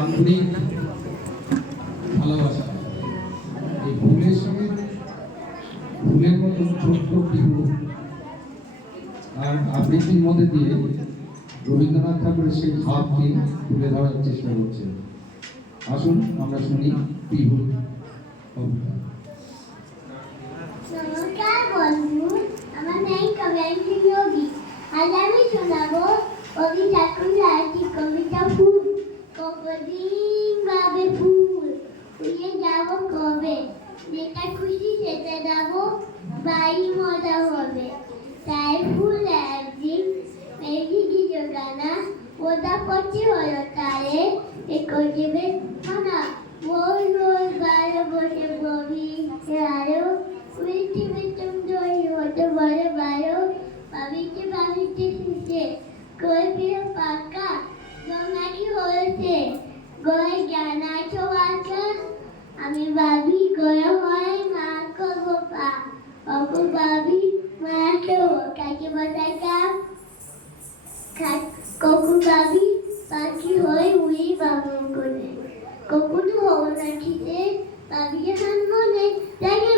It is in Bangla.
আন্তরিক ভালোবাসা। এই ফুলের সঙ্গে ফুলের মতো ছোট্ট পিহু আর আবৃত্তির মধ্যে দিয়ে রবীন্দ্রনাথ ঠাকুরের সেই ভাবকে তুলে ধরার চেষ্টা করছে। আসুন আমরা শুনি পিহু কবিতা। নমস্কার বন্ধু, আমার নাম কবিতা যোগী। আজ আমি শোনাবো কবি ঠাকুরের একটি কবিতা ফুল। কতদিন ভাবে ফুল ফুলে যাব কবে, যেটা খুশি সেটা যাবো, বাড়ি মজা হবে। তাই ফুল একদিন মেঘি দিল গানা, ওটা পচে হলো তারে এ করবে মানা। রোজ রোজ বারো বসে ববি আরো উল্টি বেতন দই হতে বড় বারো, ভাবিতে ভাবিতে শুতে কই ফিরে পাকা নাকি হয়েছে গয় জানা ছোয়াকা। আমি ভাবি গয় হয় মা করবো পা, অপু ভাবি মা কেউ কাকে বাতাকা ককু ভাবি পাখি হয় উড়ি বাবন করে। কখনো হব না খিদে ভাবিয়ে হান মনে জাগে